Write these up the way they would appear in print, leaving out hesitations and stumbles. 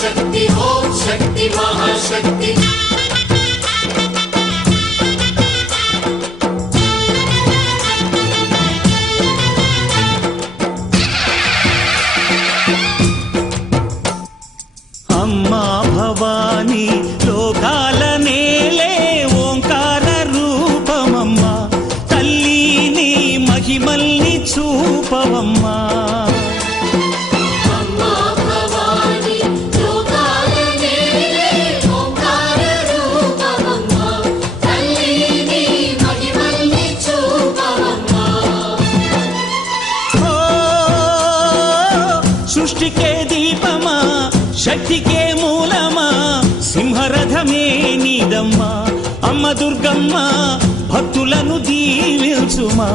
महाशक्ति ओम शक्ति महाशक्ति अम्मा भवानी लोकाल नेले ओंकार रूपमम्मा तल्ली नी महिमल्नि चूपवम्मा सृष्टि के दीपमा शक्ति के मूलमा सिंहरथमे नीदम्मा अम्म दुर्गम्म भक्तुలను దీవించుమా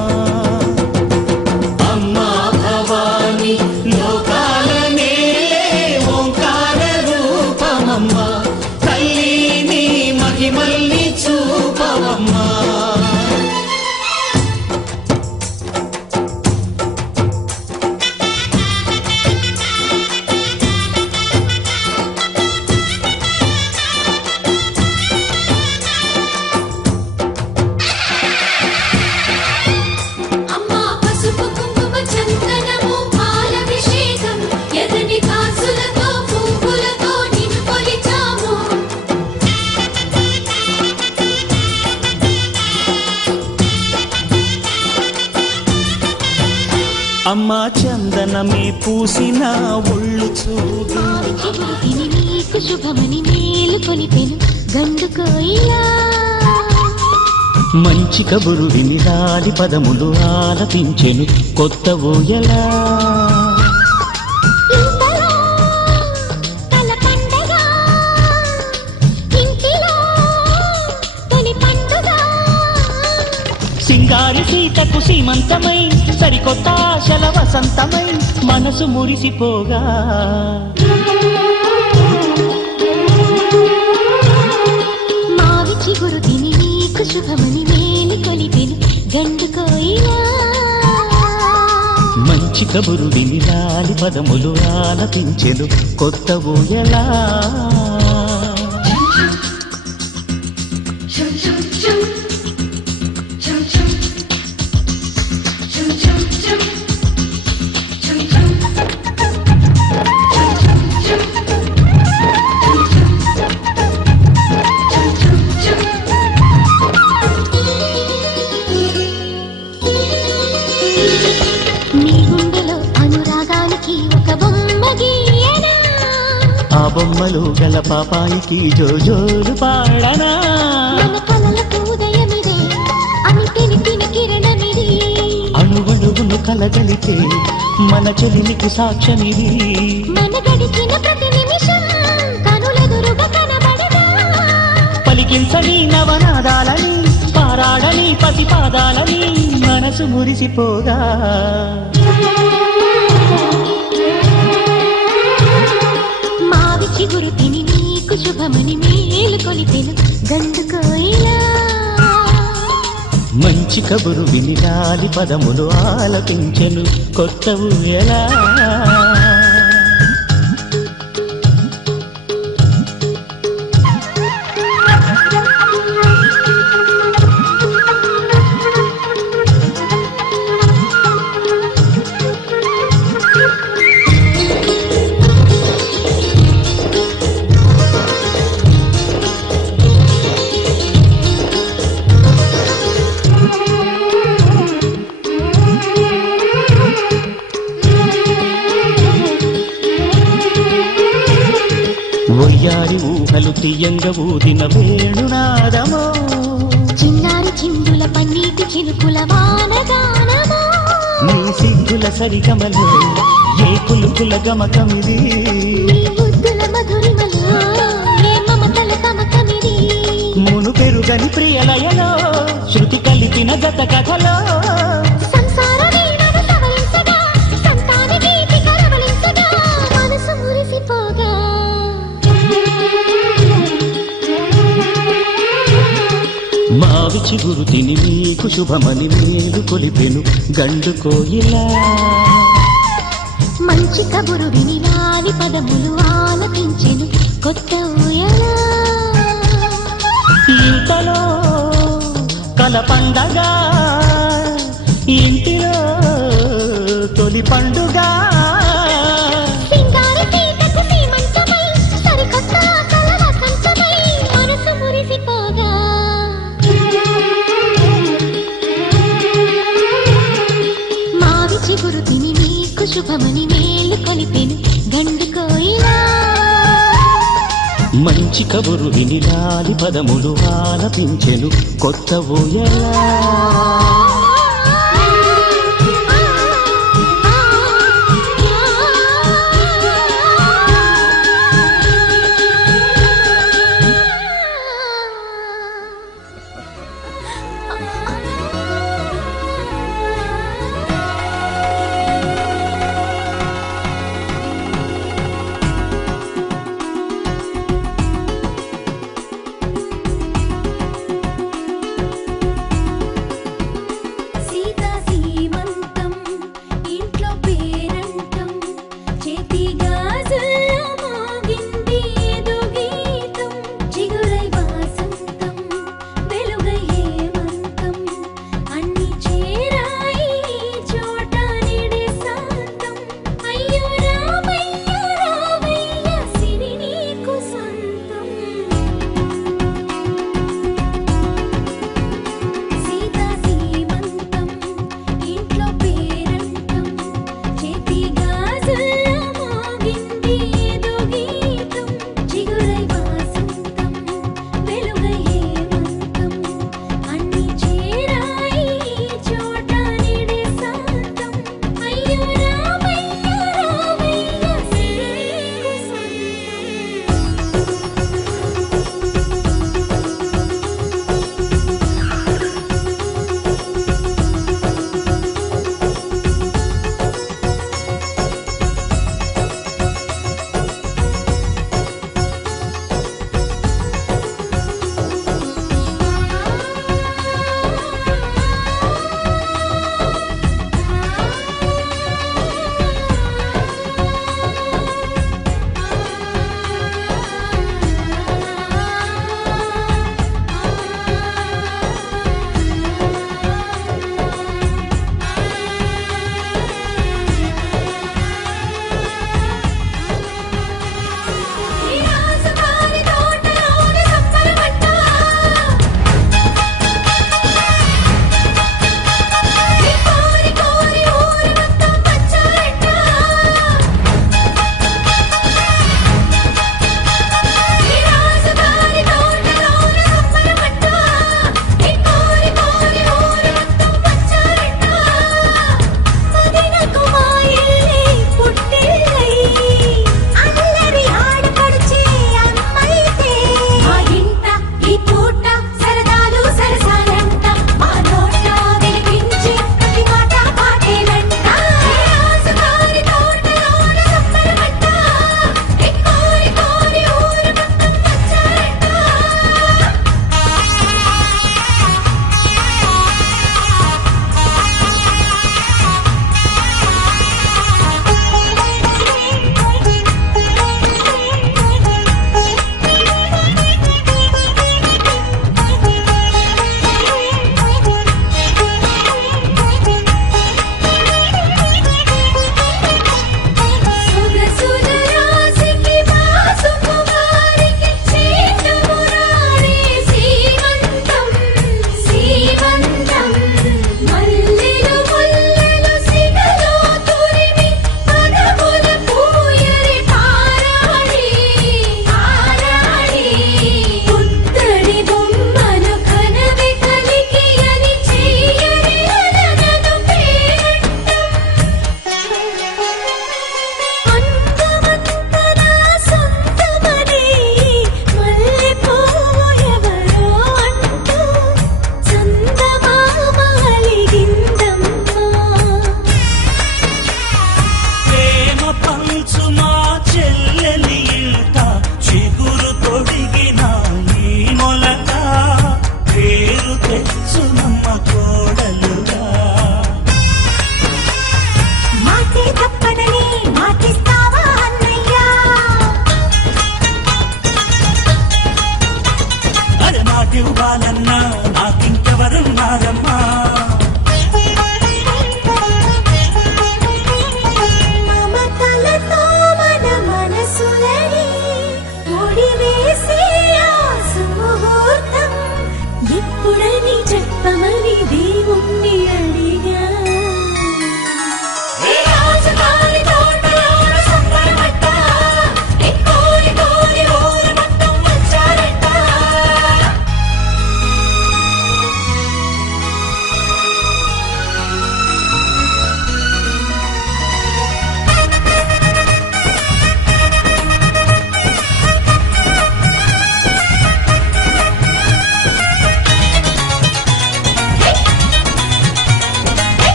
अम्मा भवानी लोकाल नेले ओंकार रूपमम्मा तल्ली नी महिमल्नि చూపవమ్మా అమ్మా చందనమే పూసిన ఒళ్ళు చూడు నీకు శుభమని మేలు కొలిపెను గండు కోయిలా మంచి కబురు విని రాలి పదములు ఆలపించెను కొత్త ఊయలా సింగారి సీతకు సీమంతమై సరికొత్త ఆశల వసంతమై మనసు మురిసిపోగా మావి చిగురు తిని నీకు శుభమని మేలు కొలిపెను గండు కోయిలా మంచి కబురు విని రాలి పదములు ఆలపించెను కొత్త ఊయలా ఆ బొమ్మలు గల పాపాయికి జోజోలు పాడనా మన కలలకు ఉదయమిదే అని తెలిపిన కిరణమిది అణువణువును కలగలితే మన చెలిమికి సాక్ష్యమిది మన గడిచిన ప్రతి నిమిషం కనులెదురుగా కనబడదా పలికించని నవనాదాలని పారాడని పసిపాదాలని మనసు మురిసిపోగా చిగురు తిని నీకు శుభమని మేలు కొలిపెను గండు కోయిలా మంచి కబురు విని రాలి పదములు ఆలపించెను కొత్త ఊయలా ఒయ్యారి ఊహలు తీయంగ ఊదిన వేణునాదమో చిన్నారి చిందుల పన్నీటి చినుకుల వానగానమో నీ సిగ్గుల సరిగమలో ఏ కులుకుల గమకమిది నీ బుద్ధుల మధురిమలో ఏ మమతల కమకమిది మును పెరుగని ప్రియలయలో శృతి కలిపిన గత కథలో మావి చిగురు తిని నీకు శుభమని మేలు కొలిపెను గండు కోయిలా మంచి కబురు విని రాని పదములు ఆలపించెను కొత్త ఊయల. ఇంతలో కల పండగ ఇంటిలో తొలి పండుగ సింగార సీతకు సీమంతమై సరికొత్త ఆశల వసంతమై మనసు మురిసిపోగా. మావి చిగురు తిని నీకు శుభమని మేలు కొలిపెను గండు కోయిలా. మంచి కబురు విని లాలి పదములు ఆలపించెను కొత్త ఊయలా.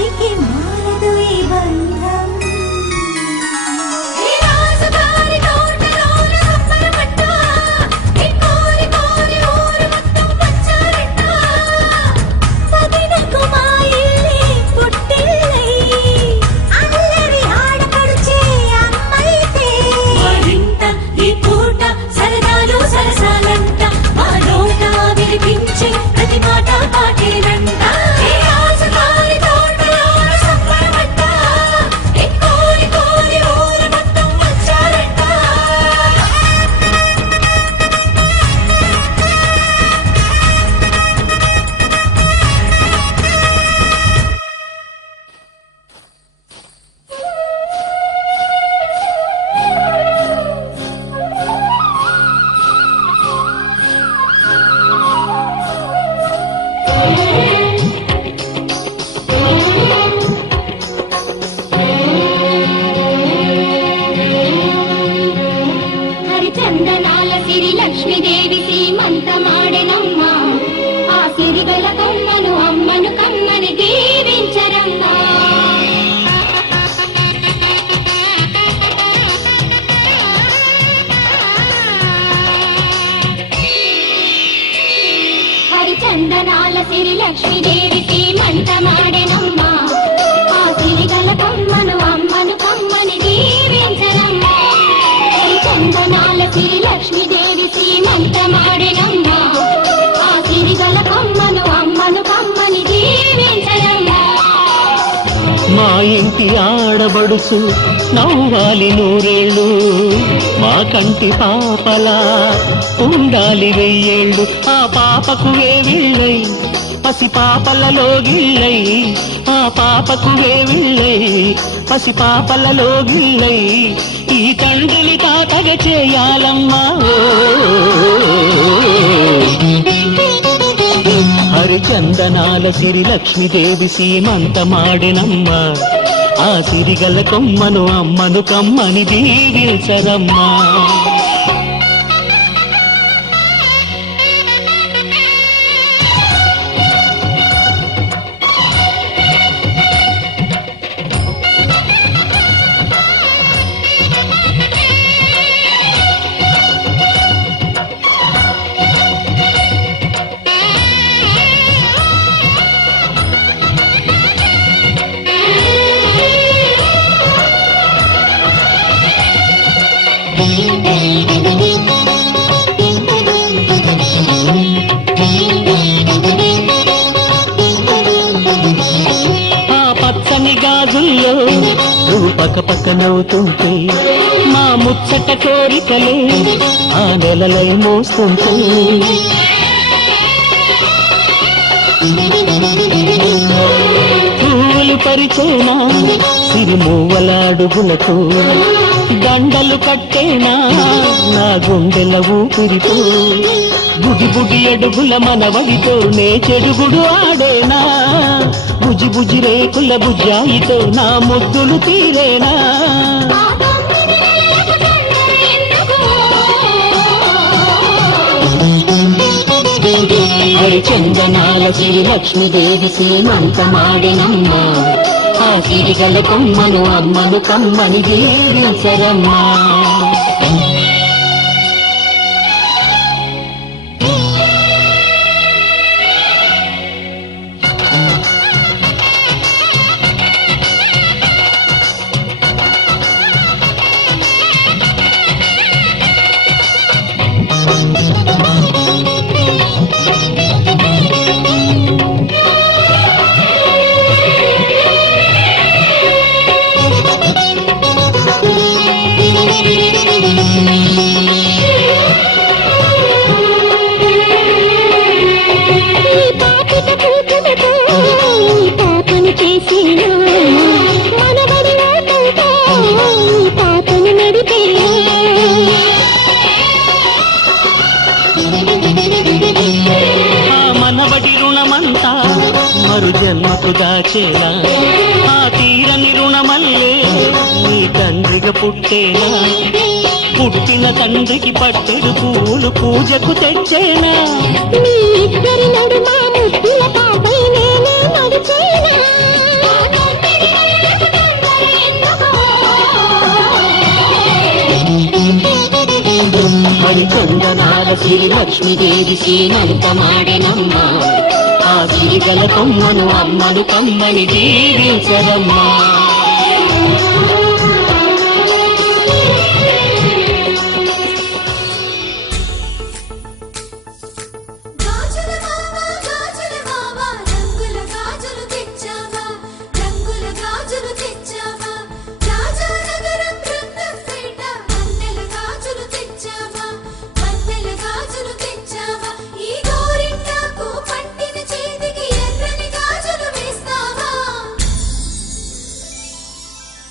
ఎప్పటికీ మారదు ఈ బంధం ప్రతి మాట పాటేనంట హరిచందనాల సిరి లక్ష్మీదేవి శ్రీమంతమాడెనమ్మ ఆ సిరిగల కొమ్మను అమ్మను కమ్మని దీవించరమ్మా హరిచందనాల సిరి లక్ష్మీదేవి శ్రీమంతమాడెనమ్మ ఆ సిరిగల కొమ్మను అమ్మను కమ్మని దీవించరమ్మా చందనాల సిరి లక్ష్మీదేవి శ్రీమంతమాడెనమ్మ ఆ సిరిగల కొమ్మను అమ్మను కమ్మని దీవించరమ్మా మా ఇంటి ఆడబడుచు నవ్వాలి నూరేళ్ళు మా కంటి పాపలా ఉండాలి వెయ్యేళ్ళు ఆ పాపకు వేవిళ్ళై పసి పాపలలో గిళ్ళై ఆ పాపకు వేవిళ్ళై పసి పాపలలో గిళ్ళై ఈ తండ్రిని తాతగ చేయాలమ్మా హరిచందనాల సిరి లక్ష్మీదేవి సీమంతమాడినమ్మ ఆ సిరిగల కొమ్మను అమ్మను కమ్మని దీవించరమ్మా ఆ పచ్చని గాజుల్లో నువ్వు పక్క నవ్వుతుంటే మా ముచ్చట కోరికలే ఆ నెలలై మోస్తుంటే పూలు పరిచేనా సిరిమూవల అడుగులతో దండలు కట్టేనా నా గుండెల ఊపిరితో బుడి బుడి అడుగుల మనవడితో నే చెడుగుడు ఆడేనా బుజి బుజి రేకుల బుజ్జాయితో నా ముద్దులు తీరేనా హరిచందనాల సిరి లక్ష్మీదేవి సీమంతమాడినమ్మ ఆ సిరిగల కొమ్మను అమ్మను కమ్మని దీవించరమ్మా మనవడి రుణమంతా మరు జన్మకు దాచేలా ఆ తీరని రుణమల్లే నీ తండ్రిగా పుట్టేనా పుట్టిన తండ్రికి పట్టెడు పూలు పూజకు తెచ్చేనా మీ ఇద్దరి నడుమ ముద్దుల పాపై నేనే నడిచేనా సిరి లక్ష్మీదేవి సీనంత మాడెనమ్మ ఆ సిరిగల కొమ్మను అమ్మను కమ్మని దీవించరమ్మా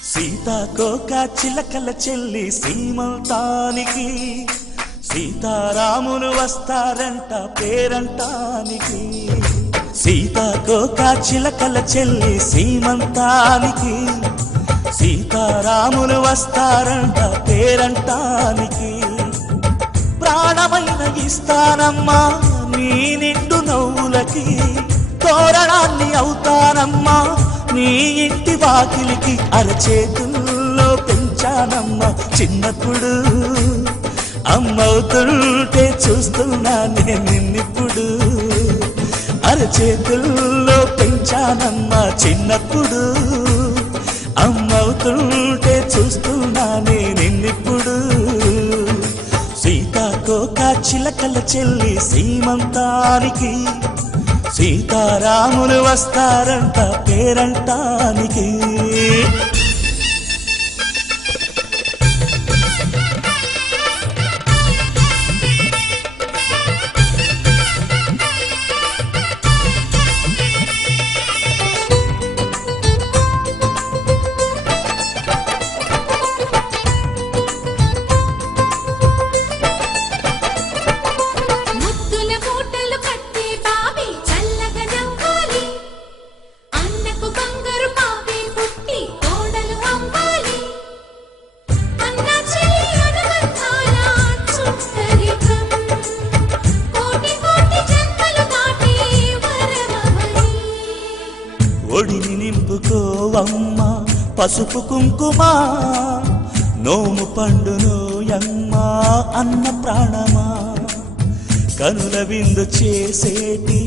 సీతాకోక చిలకల చెల్లి సీమంతానికి సీతారాములు వస్తారంట పేరంటానికి సీతాకోక చిలకల చెల్లి సీమంతానికి సీతారాములు వస్తారంట పేరంటానికి ప్రాణమైన ఇస్తానమ్మా నీ నిండు నవ్వులకి తోరణాన్ని అవుతానమ్మా నీ ఇంటి వాకిలికి అరచేతుల్లో పెంచానమ్మా చిన్నప్పుడు అమ్మవుతుంటే చూస్తున్నా నేను నిన్నిప్పుడు అరచేతుల్లో పెంచానమ్మా చిన్నప్పుడు అమ్మవుతుంటే చూస్తున్నా నేను నిన్నిప్పుడు సీతాకోక చిలకల చెల్లి సీమంతానికి సీతారాములు వస్తారంట పేరంటానికి ఒడిని నింపుకోవమ్మ పసుపు కుంకుమ నోము పండునోయమ్మ అన్న ప్రాణమా కనుల విందు చేసేటి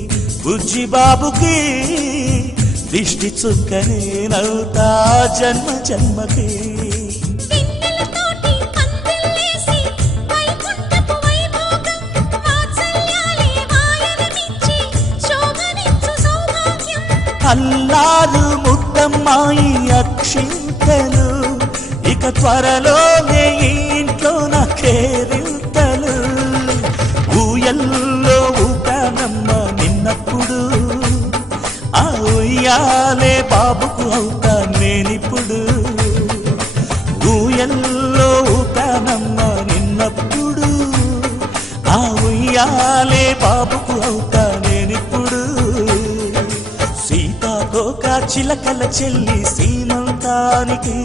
బుజ్జి బాబుకి దిష్టి చుక్కనేనవుతా జన్మ జన్మకి అల్లారు ముద్దమ్మాయి అక్షింతలు ఇక త్వరలోనే ఇంట్లో నా కేరింతలు ఊయల్లో ఊపానమ్మ నిన్నప్పుడు ఆ ఉయ్యాలే బాబుకు అవుతా నేనిప్పుడు ఊయల్లో ఊపానమ్మ నిన్నప్పుడు ఆ ఉయ్యాలే బాబుకు అవుతా నేనిప్పుడు సీతాకోక చిలకల చెల్లి సీమంతానికి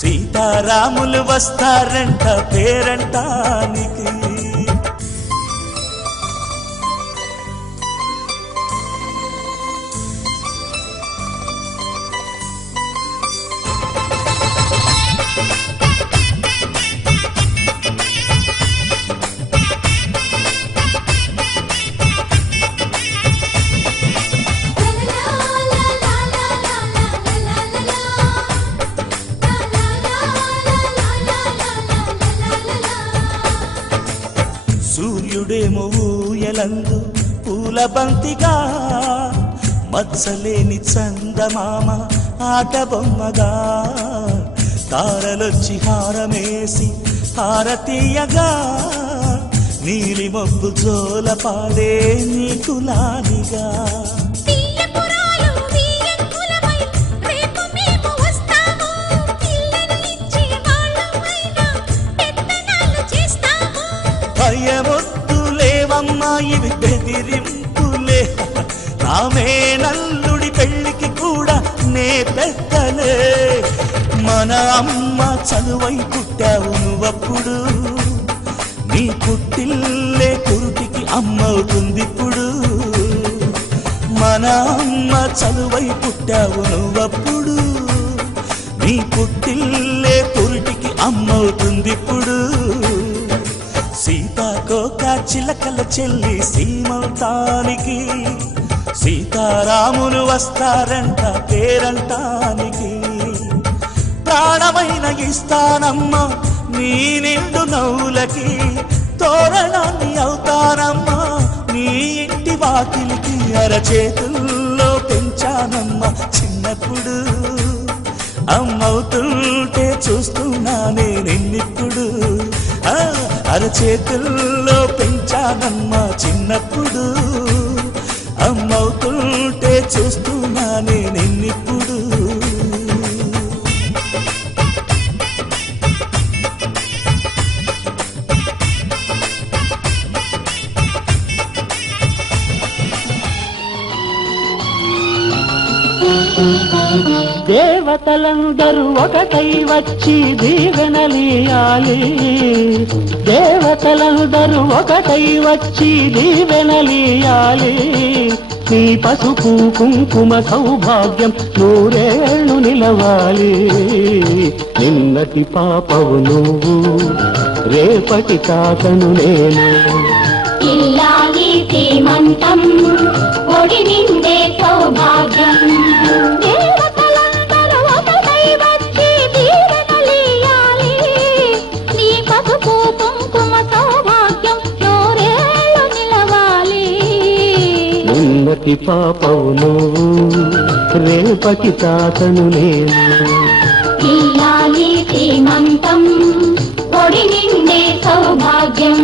సీతారాములు వస్తారంట పేరంటానికి సూర్యుడేమో ఊయలందు పూల బంతిగా మత్సలేని చందమామ ఆట బొమ్మగా తారలొచ్చి హారమేసి హారతీయగా నీలి మబ్బు జోల పాడే నీకులానిగా భయమొద్దులేవమ్మా ఇవి బెదిరింపులే నామే నల్లుడి పెళ్లికి కూడా నే పెద్దలే మన అమ్మ చనువై పుట్టావు నువ్వప్పుడు నీ పుట్టిల్లే కురుటికి అమ్మవుతుందిప్పుడు మన అమ్మ చనువై పుట్టావు నువ్వప్పుడు నీ పుట్టిల్లే కురుటికి అమ్మవుతుందిప్పుడు సీతాకోక చిలకల చెల్లి సీమంతానికి సీతారాములు వస్తారంట పేరంటానికి ప్రాణమైన ఇస్తానమ్మా నీ నిండు నవ్వులకి తోరణాన్ని అవుతానమ్మా నీ ఇంటి వాకిలికి అరచేతుల్లో పెంచానమ్మా చిన్నప్పుడు అమ్మవుతుంటే చూస్తున్నానే నిన్నిప్పుడు అరచేతుల్లో పెంచానమ్మా చిన్నప్పుడు అమ్మవుతుంటే చూస్తున్నానే నిన్నిప్పుడు దేవతలందరూ ఒకటై వచ్చి దీవెనలియాలి దేవతలందరూ ఒకటై వచ్చి దీవెనలియాలి నీ పసుపు కుంకుమ సౌభాగ్యం నూరేళ్ళు నిలవాలి నిన్నటి పాపవు నువ్వు రేపటి తాతను నేను ఇల్లాలి శ్రీమంతం ఒడి నిండే సౌభాగ్యం దేవతలందరూ ఒకటై వచ్చి దీవెనలియాలి నీ పసుపు కుంకుమ సౌభాగ్యం నూరేళ్ళు నిలవాలి నిన్నటి పాపవు నువ్వు రేపటి తాతను నేను ఇల్లాలి శ్రీమంతం ఒడి నిండే సౌభాగ్యం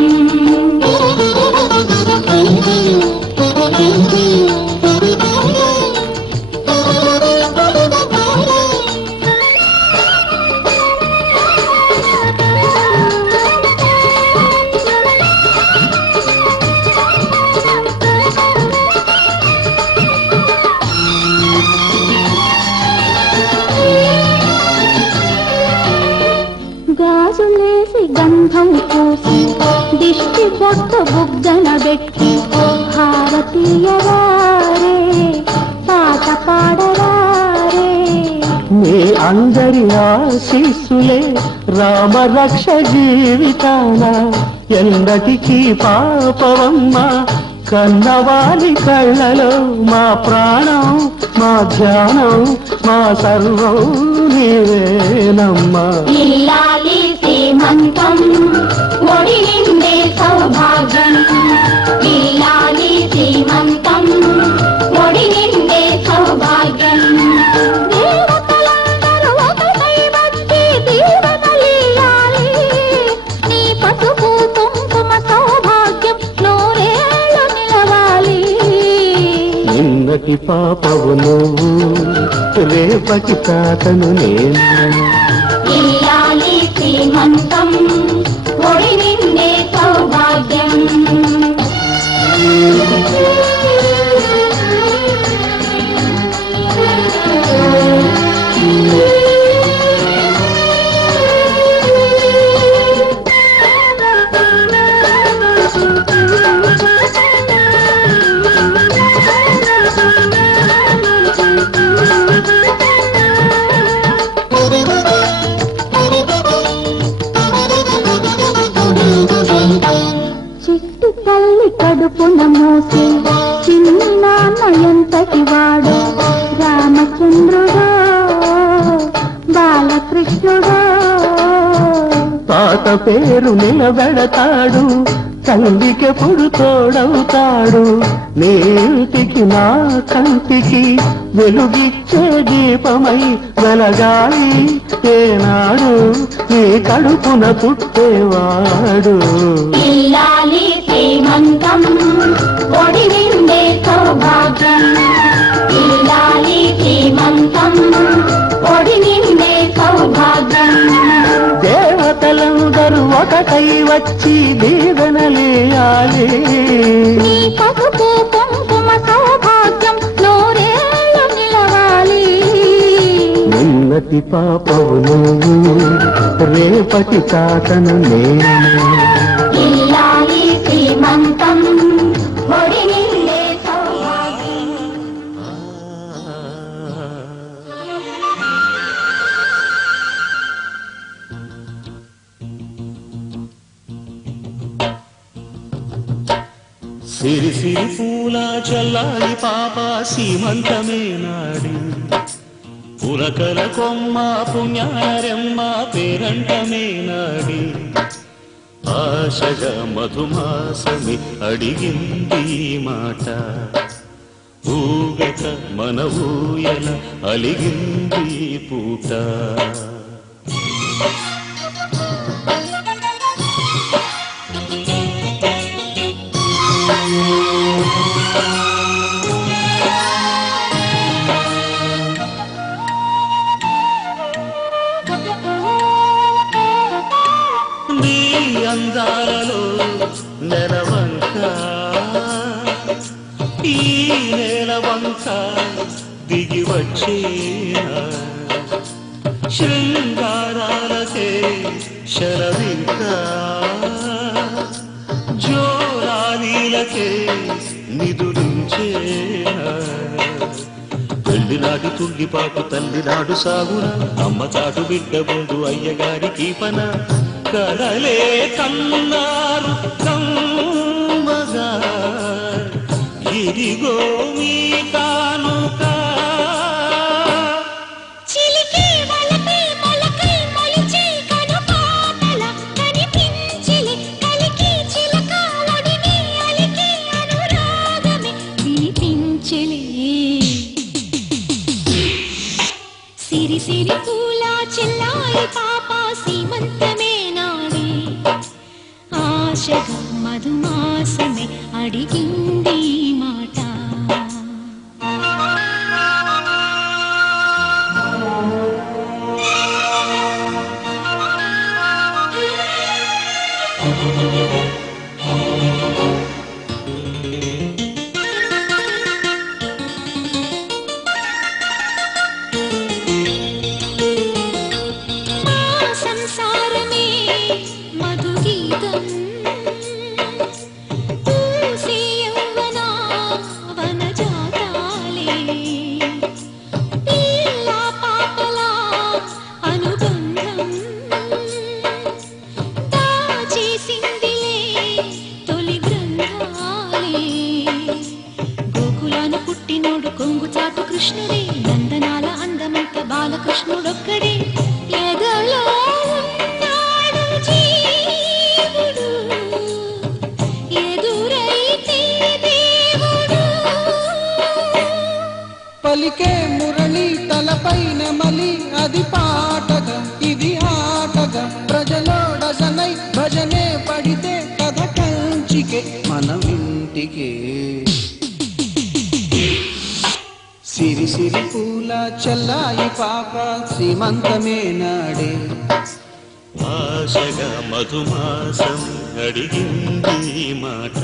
గాజులేసి గంధం పూసి దిష్టి బొట్టు బుగ్గన పెట్టి భారతీయ వారే పాట పాడవారే మీ అందరి ఆశీస్సులే రామరక్ష జీవితాన ఎందటికి పాపవమ్మ కన్నవాలి కళ్ళలో మా ప్రాణం మా ధ్యానం మా సర్వం నీవేనమ్మా ఇల్లాలి శ్రీమంతం ఒడి నిండే సౌభాగ్యం ఇల్లాలి శ్రీమంతం ఒడి నిండే సౌభాగ్యం దేవతలందరూ ఒకటై వచ్చి దీవెనలియాలి నీ పసుపు కుంకుమ సౌభాగ్యం నూరేళ్ళు నిలవాలి నిన్నటి పాపవు నువ్వు రేపటి తాతను నేను ఇల్లాలి శ్రీమంతం ఒడి నిండే సౌభాగ్యం చిట్టు తల్లి కడుపున మోసి చిన్ని నాన్న ఎంతటి వాడు రామచంద్రుడో బాలకృష్ణుడో తాత పేరు నిలబెడతాడు తల్లికెప్పుడు తోడవుతాడు నీటికి నా కంటికి వెలుగిచ్చే దీపమై వెలగాలి ఏనాడు నీ కడుపున పుట్టేవాడు ఇల్లాలి శ్రీమంతం ఒడి నిండే సౌభాగ్యం ఇల్లాలి శ్రీమంతం ఒడి నిండే సౌభాగ్యం దేవతలందరూ ఒకటై వచ్చి దీవెనలియాలి నీ పసుపు కుంకుమ సౌభాగ్యం నూరేళ్ళు నిలవాలి నిన్నటి పాపవు నువ్వు రేపటి తాతను నేను ఇల్లాలి శ్రీమంతం ఒడి నిండే సౌభాగ్యం సిరి సిరి పూల చల్లారి పాప సీమంతమే నాడి పులకల కొమ్మ పుణ్యారెమ్మ పేరంటమే నాడి ఆశగా మధుమాసమి అడిగింది మాట ఊగక మన ఊయల అలిగింది పూట నీ అందాలలో నెలవంక ఈ నెలవంక దిగి వచ్చే శృంగారాలకే శరవింక జోరాలీలకే నిదురించే పెళ్లినాటి తుంగిపాటు తల్లినాడు సాగున అమ్మ చాటు బిడ్డ ముందు అయ్యగారికి పన కలలే కన్నారు కమ్మగా ఇదిగో మీ కానుక సిరి సిరి పూల చెల్లాయి పాప సీమంతమే నాడే ఆశగా మధుమాసమే అడిగింది మాట సంసారమే మధుగీతం పూసే యవ్వన వనజాతాలే పిల్ల పాపల అనుబంధం దాచేసిందిలే తొలి గ్రంథాలే గోకులాను పుట్టినోడు కొంగు చాటు కృష్ణుడే నందనాల అందమంత బాలకృష్ణుడొక్కడే ఎదలో ఉన్నాడు జీవుడు ఎదురైతే దేవుడు పలికే మురళి తలపైన మలి అది పాటగా ఇది ఆటగా ప్రజలోడసనై భజనే పడితే కథ కంచికే మనం ఇంటికే సిరి సిరి పూల చల్లాయి పాప సీమంతమే నాడే ఆశగా మధుమాసం అడిగింది మాట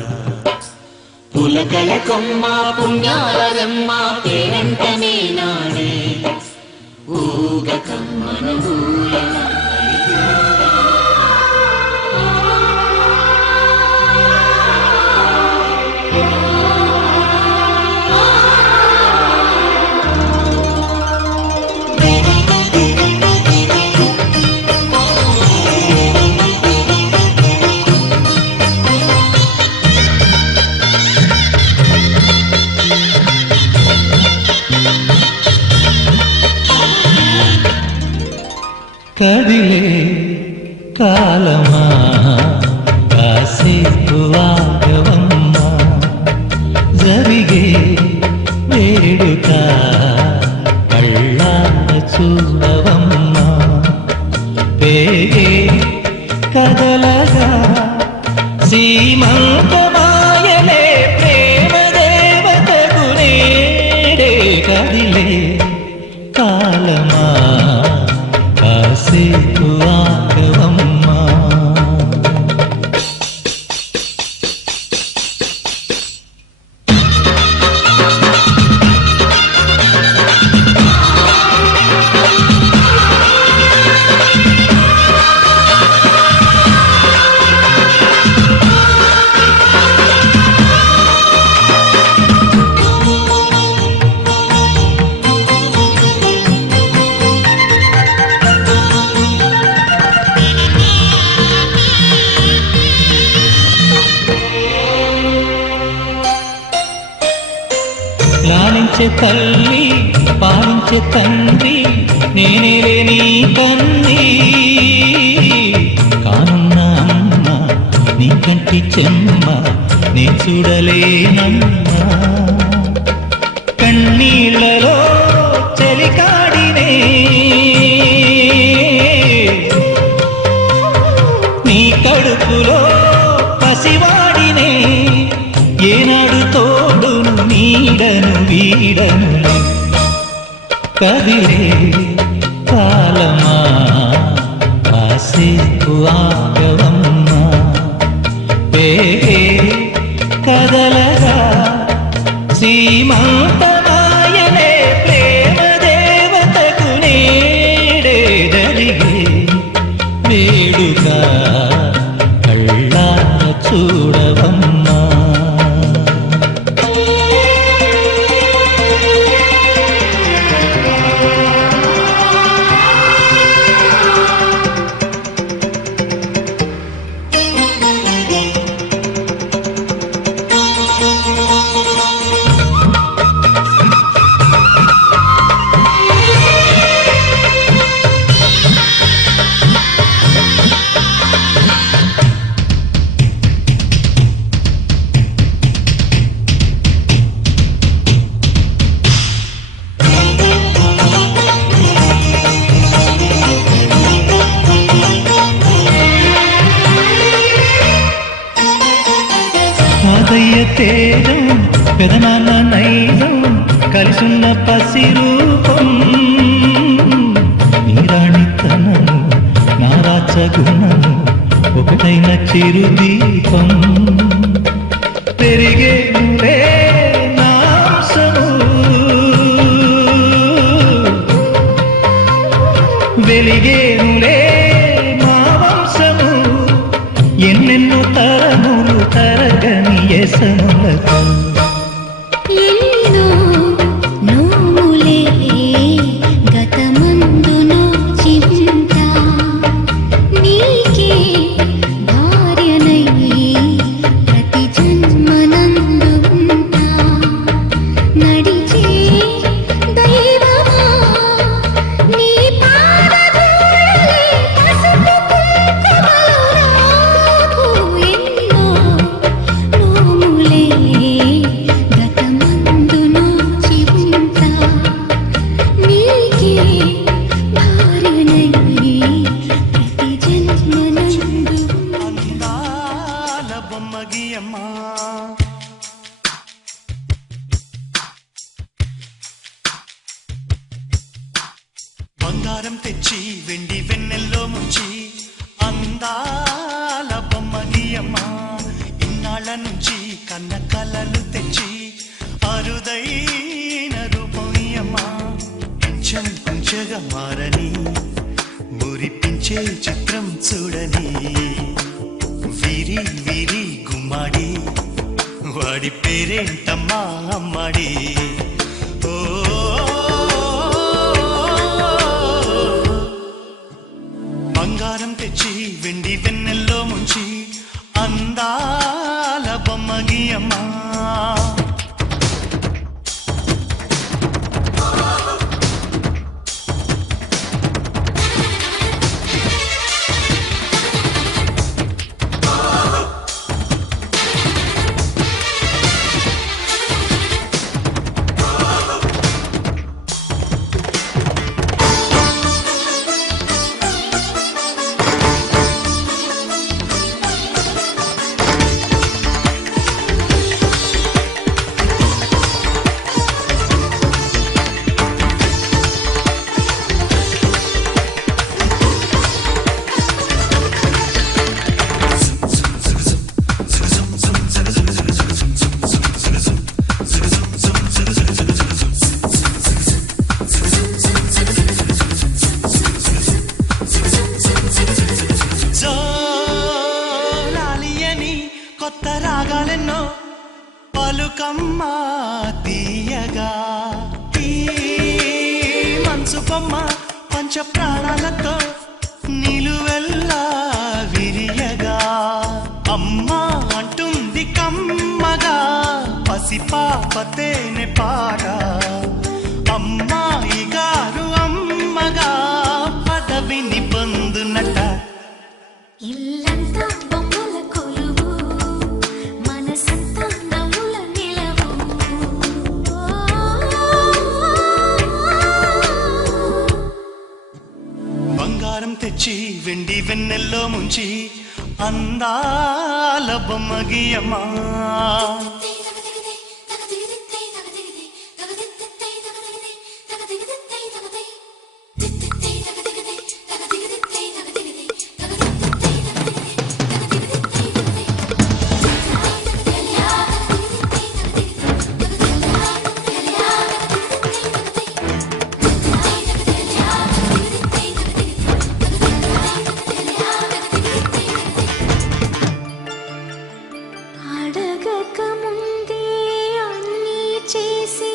పులకల కొమ్మ పుణ్యారెమ్మ పేరంటమే నాడే ఊగక మన ఊయల కదిలే కాలమా కాసేపు ఆగవమ్మా జరిగే వేడుక కళ్ళార చూడవమ్మా పేగే కదలగా సీమంతమాయలే ప్రేమ దేవతకు నేడే కదిలే కాలమా కాసేపు ఆగవమ్మా లాలించే తల్లి పాలించే తండ్రి నేనే నీ తల్లి కానున్న అమ్మ నీ కంటి చెమ్మ నే చూడలేనమ్మా కన్నీళ్ళలో చెలికాడినే నీ కడుపులో పసివాడినే ఏనాడు తోడును నీడను వీడను కదిలే కాలమా కాసేపు ఆగవమ్మా కదలగా సీమంతమాయనే ప్రేమ దేవతకు నేడే జరిగే వేడుక కళ్ళార చూడవమ్మా తాతయ్య తేజం పెదనాన్న నైజం కలిసున్న పసి రూపం నీరాణితనము నా రాచగుణము ఒకటైన చిరుదీపం పెరిగేనులే నాశము వెలిగేనులే మా వంశము ఎన్నెన్నో తరములు తరగని యసములకు ఎన్నో నోములే గతమందును చింత నీకే భార్యనై ప్రతి జన్మనందు ఉంటా నడిచే దైవమా నీ పాదధూళి పసుపు కుంకుమలు రాకు ఎన్నో నోములే గతమందును చింత నీకే భార్యనై ప్రతి జన్మనందు అందాల బొమ్మగియమ్మా బంగారం తెచ్చి వెండి వెన్నెల్లో ముంచి అందాల బొమ్మగియమ్మా ఇన్నాళ్ళ నుంచి కన్న కలలు తెచ్చి అరుదైన రూపమయ్యమ్మా కొంచెం కొంచెగా మారని మురిపించే చిత్రం చూడని వీరి వీరి గుమ్మాడి వాడి పేరేంటమ్మా అమ్మాడి ఓ బంగారం తెచ్చి వెండి వెన్నెల్లో ముంచి అందాల బొమ్మగియమ్మా పలుకమ్మ తీయగా ఈ మనసు బొమ్మ పంచ ప్రాణాలతో నిలువెల్లా విరియగా అమ్మ అంటుంది కమ్మగా పసిపాప తేనె పాట అమ్మాయి గారు అమ్మగా పదవిని పొందునట ఇల్లంతా బొమ్మల కొలువు మనసంతా నవ్వుల నిలవు బంగారం తెచ్చి వెండి వెన్నెల్లో ముంచి అందాల బొమ్మ గీయమ్మా అడగక ముందే అన్నీ చేసి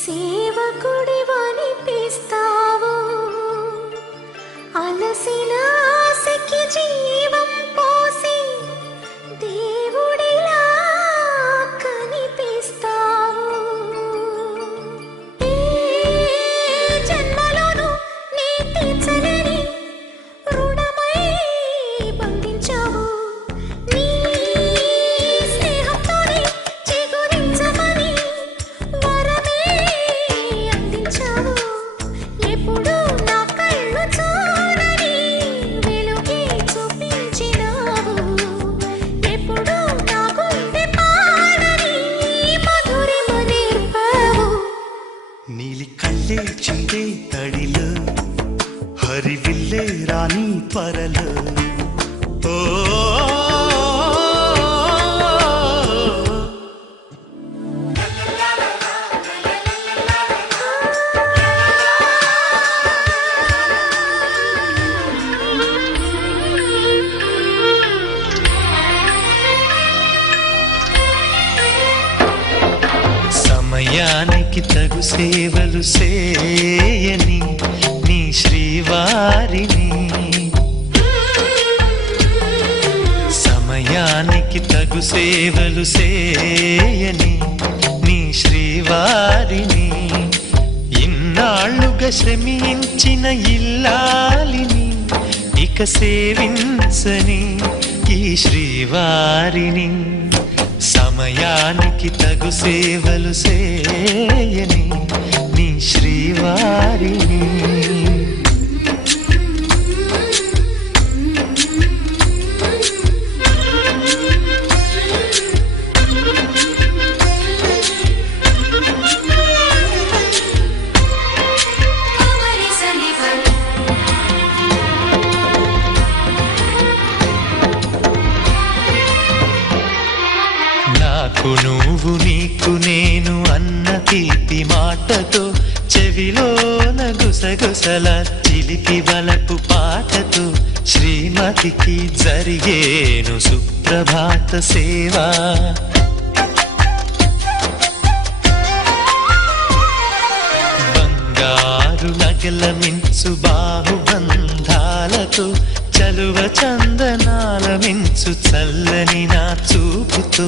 సేవకుడివనిపిస్తావు అలసిన ఆశకి జీవం పోసి దేవుడిలా కనిపిస్తావు ఏ జన్మలోనూ నీ తీర్చలేని రుణమై బంధించావు నీ స్నేహంతోనే చిగురించమని వరమే అందించావు ఎప్పుడు నా కళ్ళు చూడని వెలుగే చూపించినావు ఎప్పుడు నా గుండె పాడని మధురిమ నేర్పావు నీలి కళ్ళే చిందే తడిలో హరివిల్లే రాణి త్వరలో ఓ సమయానికి తగు సేవలు చేయని నీ శ్రీవారిని సమయానికి తగు సేవలు చేయని నీ శ్రీవారిని ఇన్నాళ్ళుగా శ్రమించిన ఇల్లాలిని ఇక సేవించని ఈ శ్రీవారిని సమయానికి తగు సేవలు చేయని నీ శ్రీవారిని నాకు నువ్వు నీకు నేను అన్న తీపి మాటతో చెవిలోన గుసగుసల చిలిపి వలపు పాటతో శ్రీమతికి జరిగేను సుప్రభాత సేవ బంగారు నగల మించు బాహుబంధాలతో చలువ చందనాల మించు చల్లని నా చూపుతో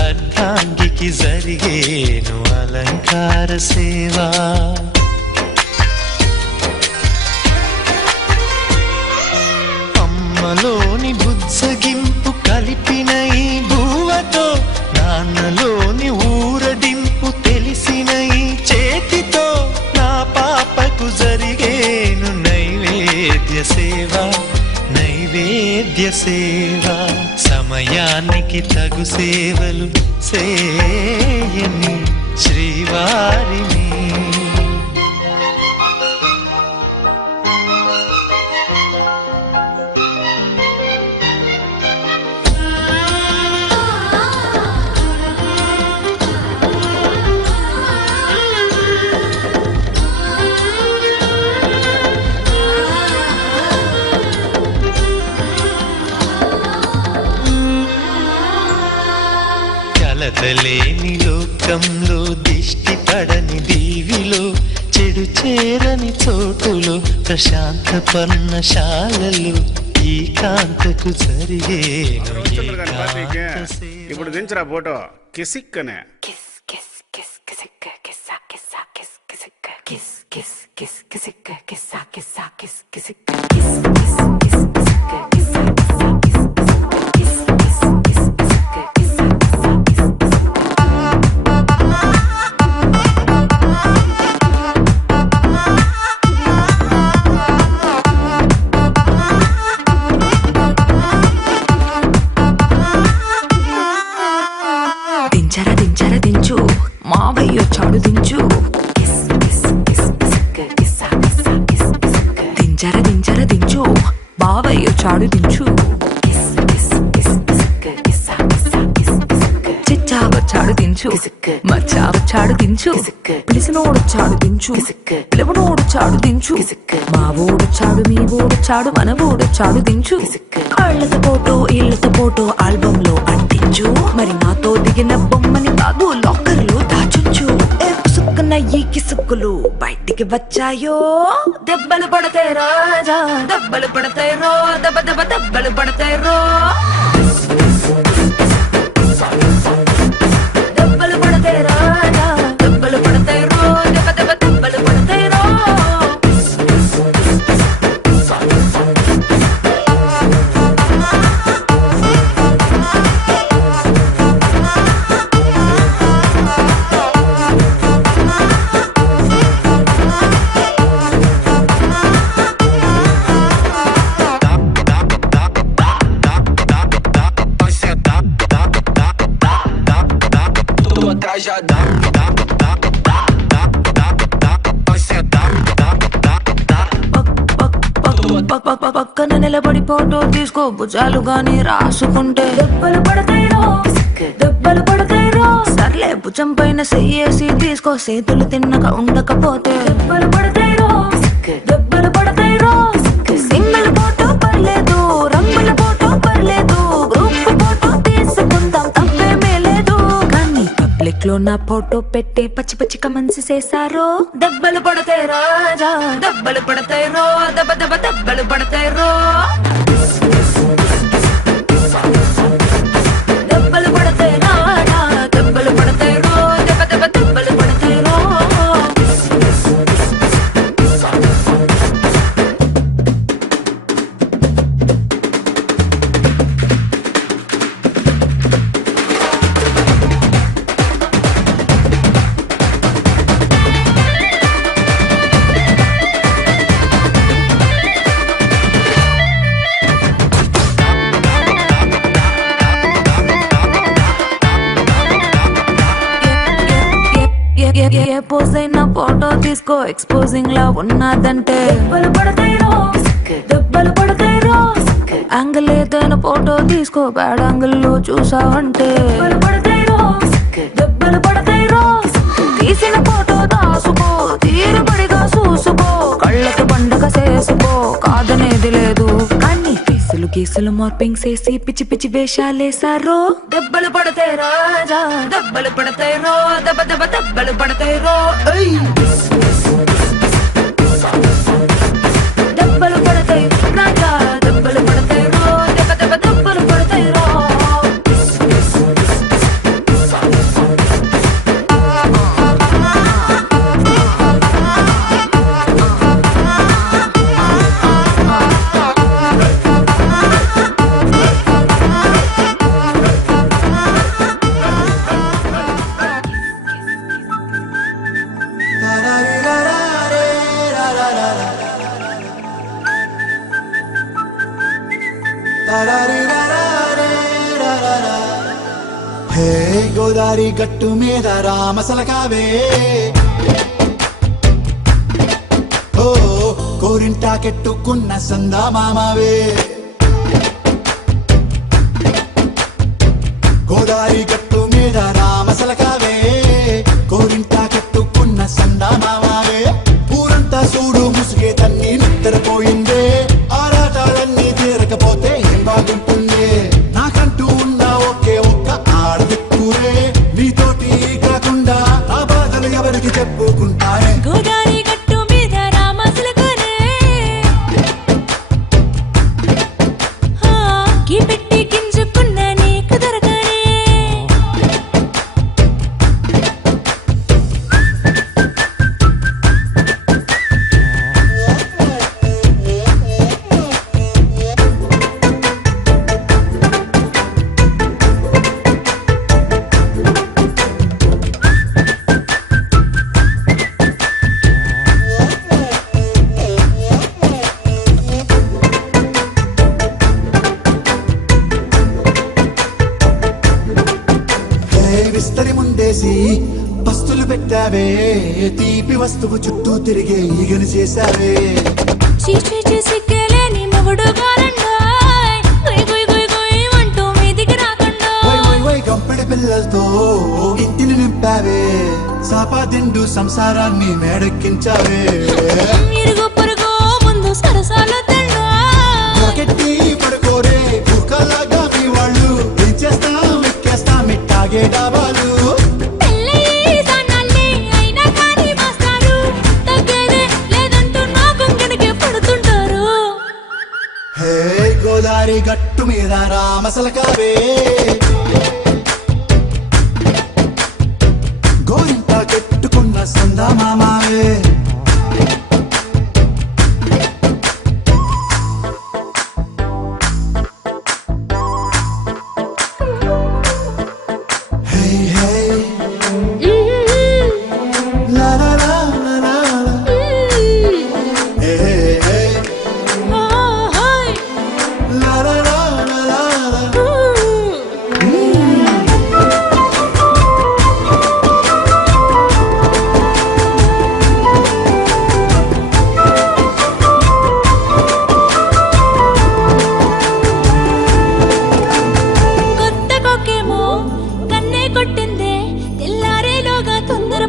అర్ధాంగికి జరిగేను అలంకార సేవ అమ్మలోని బుజ్జగింపు కలిపిన ఈ భూవతో నాన్నలోని ఊరడింపు తెలిసిన ఈ చేతితో నా పాపకు జరిగేను నైవేద్య సేవ నైవేద్య సేవ సమయానికి తగు సేవలు చేయని శ్రీవారిని కలతలేని లోకంలో దిష్టి పడని దీవిలో చెడు చేరని చోటులో ప్రశాంత పర్ణశాలలు ఈ కాంతకు జరిగేను వస్తుంది కానీ పార్టీకి. ఏకాంత సేవ. ఇప్పుడు దించరా ఫోటో కిసిక్కనే దించరా దించు మావయ్య చాడు దించు దించరా దించు బావయ్య చాడు దించు చిచ్చావ చాడు దించు మచ్చావ చాడు దించు పిలిసినోడు చాడు దించు పిలవనోడు చాడు దించు మా ఓడు చాడు మీ ఓడు చాడు మన ఓడు చాడు దించు కళ్ళతో ఫోటో ఇళ్ళతో ఫోటో ఆల్బమ్ లో అంటించు మరి నాతో దిగిన బొమ్మని కాదు లాకర్ లో దాచుంచు సుక్కున ఈ కిసుక్కులు బయటికి వచ్చాయో దెబ్బలు పడతాయి రాజా దెబ్బలు పడతాయి రో దెబ్బ దెబ్బ దెబ్బలు పడతాయి రో దెబ్బలు పడతాయి రాజా దెబ్బలు పడతాయి రో దెబ్బ దెబ్బ దెబ్బలు పడతాయి రో పక్కన నిలబడి ఫోటో తీసుకో భుజాలు గాని రాసుకుంటే దెబ్బలు పడతాయి రో సర్లే భుజం పైన చెయ్యేసి తీసుకో చేతులు తిన్నక ఉండకపోతే దెబ్బలు పడతాయి రో సింగిల్ ఫోటో పర్లేదు రంగుల ఫోటో పర్లేదు గ్రూప్ ఫోటో తీసుకుందాం తప్పేమీ లేదు కానీ పబ్లిక్ లో నా ఫోటో పెట్టే పచ్చి పచ్చి కమెంట్స్ చేశారో దెబ్బలు పడతాయి రాజా దెబ్బలు పడతాయి రో దెబ్బ దెబ్బ దెబ్బలు పడతాయి రో దెబ్బలు పడతాయి రాజా దెబ్బలు పడతాయి రో దెబ్బ దెబ్బ దెబ్బలు పడతాయి రో ఏ పోజ్ అయినా ఫోటో తీసుకో ఎక్స్పోజింగ్ లా ఉన్నదంటే దెబ్బలు పడతాయి రో యాంగిల్ ఏదైనా ఫోటో తీసుకో బ్యాడ్ యాంగిల్ లో చూసావంటే దెబ్బలు పడతాయి రో తీసిన ఫోటో దాసుకో తీరుబడిగా చూసుకో కళ్ళకి పండగ చేసుకో కాదనేది లేదు కానీ కేసులు మార్పింగ్ చేసి పిచ్చి పిచ్చి వేషాలేసారో దెబ్బలు పడతాయి రాజా దెబ్బలు పడతాయి రో దెబ్బ దెబ్బ దెబ్బలు పడతాయి రో దెబ్బలు పడతాయి రాజా దెబ్బలు పడతాయి రో దెబ్బ దెబ్బ దెబ్బలు పడతాయి రో హే గోదారి గట్టు మీద రామసలకావే ఓ కోరింటాకెట్టుకున్న సందా మామావే గోదారి గట్టు మీద రామసలకావే కోరింటాకెట్టుకున్న సందా మామావే ఊరంతా చూడు ముసుగే తన్ని నిద్రపోయిందే ఆరాటాలన్నీ తీరకపోతే ఏం బాగుంటుందే నాకంటూ ఉన్న ఒకే ఒక్క ఆడదిక్కురే నీతోటి కాకుండా ఆ బాధలు ఎవరికి చెప్పుకుంటారే గోదారి గట్టు మీద రామసులకనే చేసి పస్తులు పెట్టావే తీపి వస్తువు చుట్టూ తిరిగే ఈగను చేశావే చీచీ చేసి కేలేని మొగుడు గారండాయ్ గుయ్ గుయ్ గుయ్ గుయ్ అంటూ మీదికి రాకుండా గంపెడి పిల్లలతో ఇంటిని నింపావే సాపాదిండు సంసారాన్ని మేడెక్కించావే ఇరుగు పొరుగు ముందు సరసాలు కెట్టి పడుకోరే కుక్కలాగా మీ వాళ్ళు ఏం చేస్తాం ఎక్కేస్తాం ఇట్టాగే డాబాలు హే గోదారి గట్టు మీద రామసలకావే గోరింట కట్టుకున్న సందా మామావే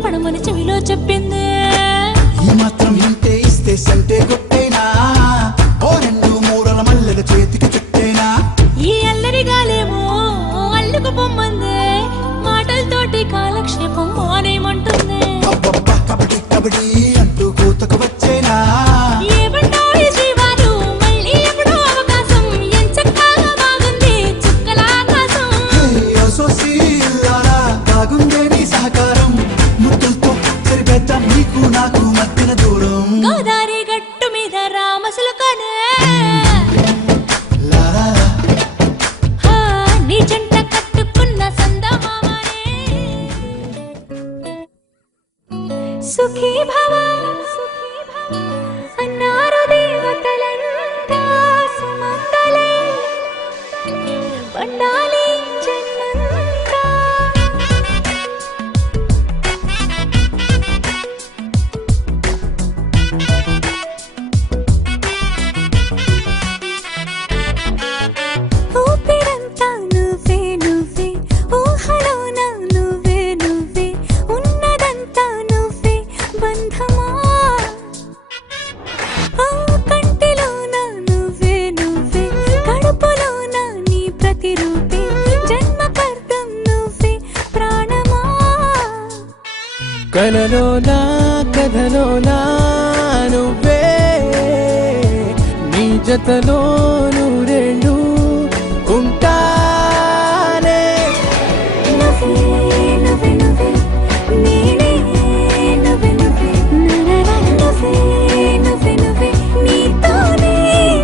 పడమని చెవిలో చెప్పింది ఈ మాత్రం ఇంటే ఇస్తే సంటే కొట్టేనా ఓ రెండు మూరల మల్లెల చేతికి చుట్టేనా ఈ అల్లరి గాలేమో అల్లుకు పొమ్మంది మాటలతోటి కాలక్షేపం మానేమంటుంది అబ్బబ్బా కబడ్డీ కబడ్డీ అంటూ కూతకు వచ్చేనా ఏమంటాయి జీవాలు మళ్ళీ ఎప్పుడో అవకాశం ఎంచక్కా బాగుంది చుక్కల ఆకాశం సోసి ఇల్లారా బాగుందే నీ సహకారం ముద్దులతో సరిపెద్దాం నీకు నాకు మధ్యన దూరం గోదారి గట్టు మీద రామసులకనే నీ జంట కట్టుకున్న సందమామనే సుఖీ భవ అన్నారు దేవతలంతా సుమంగళే పండాలి జన్మంతా ఊపిరంతా నువ్వే నువ్వే ఊహలోన నువ్వే నువ్వే ఉన్నదంతా నువ్వే బంధమా ఆ కంటిలోన నువ్వే నువ్వే కడుపులోన నీ ప్రతిరూపే జన్మకర్తం నువ్వే ప్రాణమా కలలోనా కథలోనా నువ్వే నీ జతలో నూరేళ్ళు ఉంటానే నువ్వే నువ్వే నువ్వే నేనే నువ్వే నువ్వే నువ్వే నువ్వే నువ్వే నీతోనే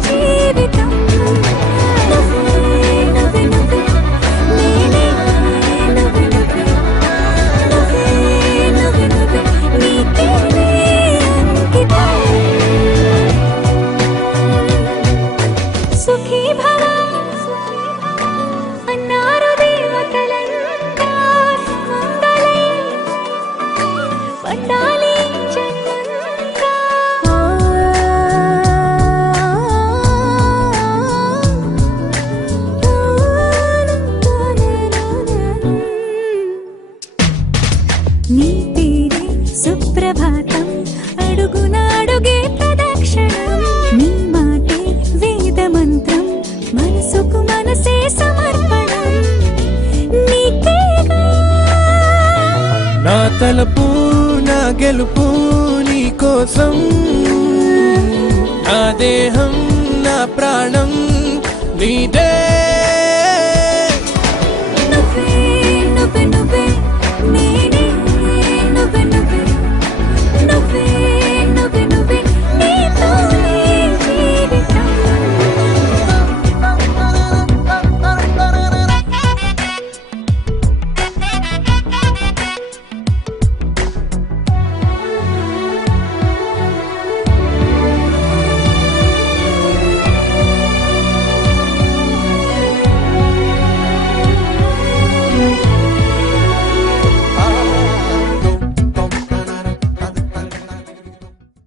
జీవితం నువ్వే నువ్వే నువ్వే నేనే నువ్వే నువ్వే నువ్వే నువ్వే నువ్వే నీతోనే అంకితం సుఖీ భవ అన్నారు దేవతలంతా సుమంగళే పండాలి జన్మంతా నీ పేరే సుప్రభాతం అడుగున అడుగే ప్రదక్షిణం నీ మాటే వేద మంత్రం మనసుకు మనసే సమర్పణం నీకేగా నా తలపు నా గెలుపు నీ కోసం నా దేహం నా ప్రాణం నీదే